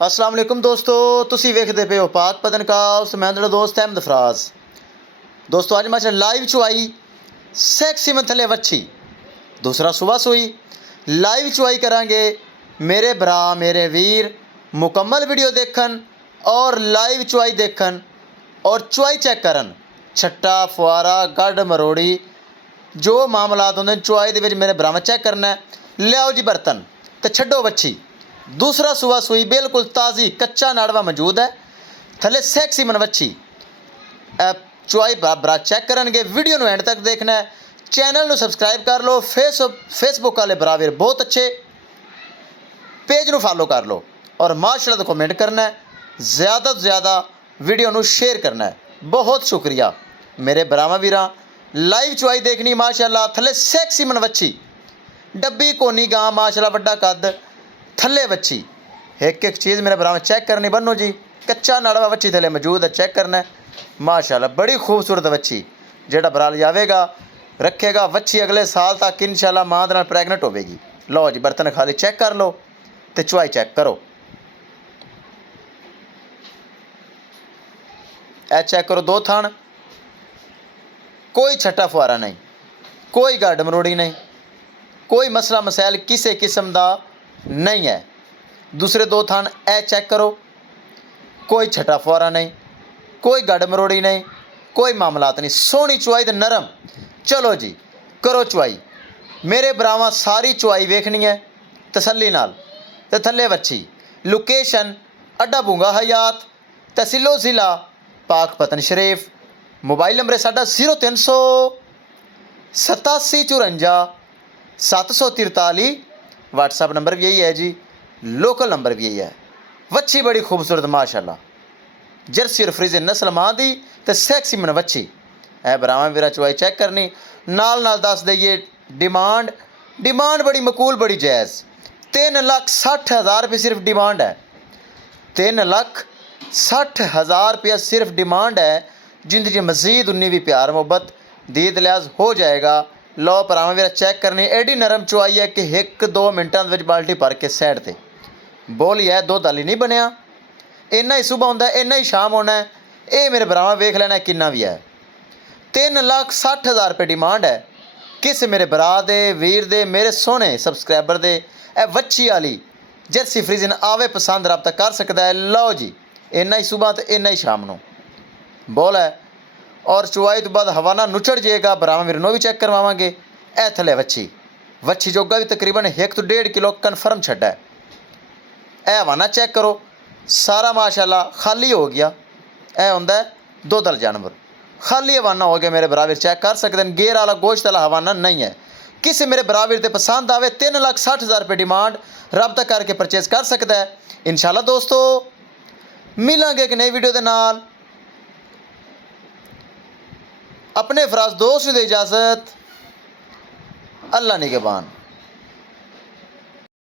अस्सलाम वालेकुम दोस्तों, तुसी वेखदे पे हो पाक पतनकाउस। मैं तेरा दोस्त अहमद फराज। दोस्तों अज मैं लाइव चुआई सैक्सी मंथले वच्छी दूसरा सुबह सुई लाइव चुआई करांगे। मेरे भरा मेरे वीर मुकम्मल वीडियो देखन और लाइव चुआई देखन और चुआई चेक करन। छट्टा फुआरा गढ़ मरोड़ी जो मामलात होंगे चुआई दे विच मेरे भरावां चेक करना है। लियाओ जी बर्तन तो छड्डो वच्छी। दूसरा सुबह सुई बिल्कुल ताज़ी कच्चा नाड़वा मौजूद है। थले सैक्सी मन वच्छी चुआई बरा चेक करनगे। वीडियो एंड तक देखना है। चैनल सबसक्राइब कर लो। फेसबुक वाले बराबर बहुत अच्छे पेज ਨੂੰ फॉलो कर लो और माशाअल्लाह तो कमेंट करना है। ज़्यादा तो ज़्यादा वीडियो ਨੂੰ शेयर करना है। बहुत शुक्रिया मेरे भरावां वीरां। लाइव चुआई देखनी माशाअल्लाह। थले सैक्सी मन वच्छी डब्बी कोनी गां माशाअल्लाह वड्डा कद थले वच्छी। एक एक चीज़ मेरे भरावां चेक करनी। बनो जी कच्चा नाड़वा वच्छी थले मौजूद है। चेक करना है माशाअल्लाह बड़ी खूबसूरत वच्छी। जेड़ा भरा लियावेगा रखेगा वच्छी अगले साल तक इंशाअल्लाह मां दे नाल प्रैगनेंट होवेगी। लो जी बर्तन खाली चेक कर लो तो चुआई चेक करो। ए चेक करो दो थान कोई छट्टा फुआरा नहीं, कोई गढ़ मरोड़ी नहीं, कोई मसला मसैल किसी किस्म का नहीं है। दूसरे दो थान ए चेक करो कोई छट्टा फुआरा नहीं, कोई गढ़ मरोड़ी नहीं, कोई मामलात नहीं। सोहनी चुआई तो नरम। चलो जी करो चुआई। मेरे भरावां सारी चुआई वेखनी है तसल्ली नाल। ते थले वच्छी लोकेशन अड्डा बूंगा हयात तहसीलो ज़िला पाक पतन शरीफ। मोबाइल नंबर है साडा 0300 87 54 743। व्हाट्सअप नंबर भी यही है जी। लोकल नंबर भी यही है। वच्छी बड़ी खूबसूरत माशाअल्लाह जर्सी और फ्रीज़ नस्ल मां दी ते सैक्सी मन वच्छी। ए भरावां वीरा चुआई चेक करनी नाल दस दईए। डिमांड बड़ी मकूल बड़ी जायज़। 3,60,000 रुपये सिर्फ डिमांड है। 3,60,000 रुपया सिर्फ डिमांड है। जिंदगी मज़ीद उन्नी भी प्यार मोहब्बत दीद लिहाज हो जाएगा। लो भरावां मेरा चेक करनी एडी नरम चुआई है कि 1-2 मिनटां विच बाल्टी भर के साइड ते बोली है। दुध हाली नहीं बनया। इन्ना ही सुबह होंदा इन्ना ही शाम होना है। ये मेरे भरावां वेख लेना किन्ना भी है। 3,60,000 रुपये डिमांड है। किस मेरे भरा दे वीर दे मेरे सोहने सबसक्राइबर दे ए वच्छी वाली जर्सी फ्रीजन आवे पसंद रब्ता कर सकता है। लो जी इन्ना ही सुबह तो इन्ना ही शाम को बोल है। और चुआई तो बाद हवाना नुचड़ जाएगा। भरावां मेरे नो भी चेक करवावांगे। ए थले वच्छी जोगा भी तकरीबन 1 तो 1.5 किलो कन्फर्म छड्डा है। ए हवाना चेक करो सारा माशाअल्लाह खाली हो गया। ए होंदा है दुध वाला जानवर खाली हवाना हो गया। मेरे बराबर चेक कर सकते हैं। गेर वाला गोश्त वाला हवाना नहीं है। किसी मेरे बराबर ते पसंद आवे 3,60,000 रुपये डिमांड रब्ता करके परचेज कर सकता है। इंशाल्लाह दोस्तों मिलांगे एक नई वीडियो के नाल। अपने फराज दोस्त दे इजाज़त। अल्लाह निगहबान।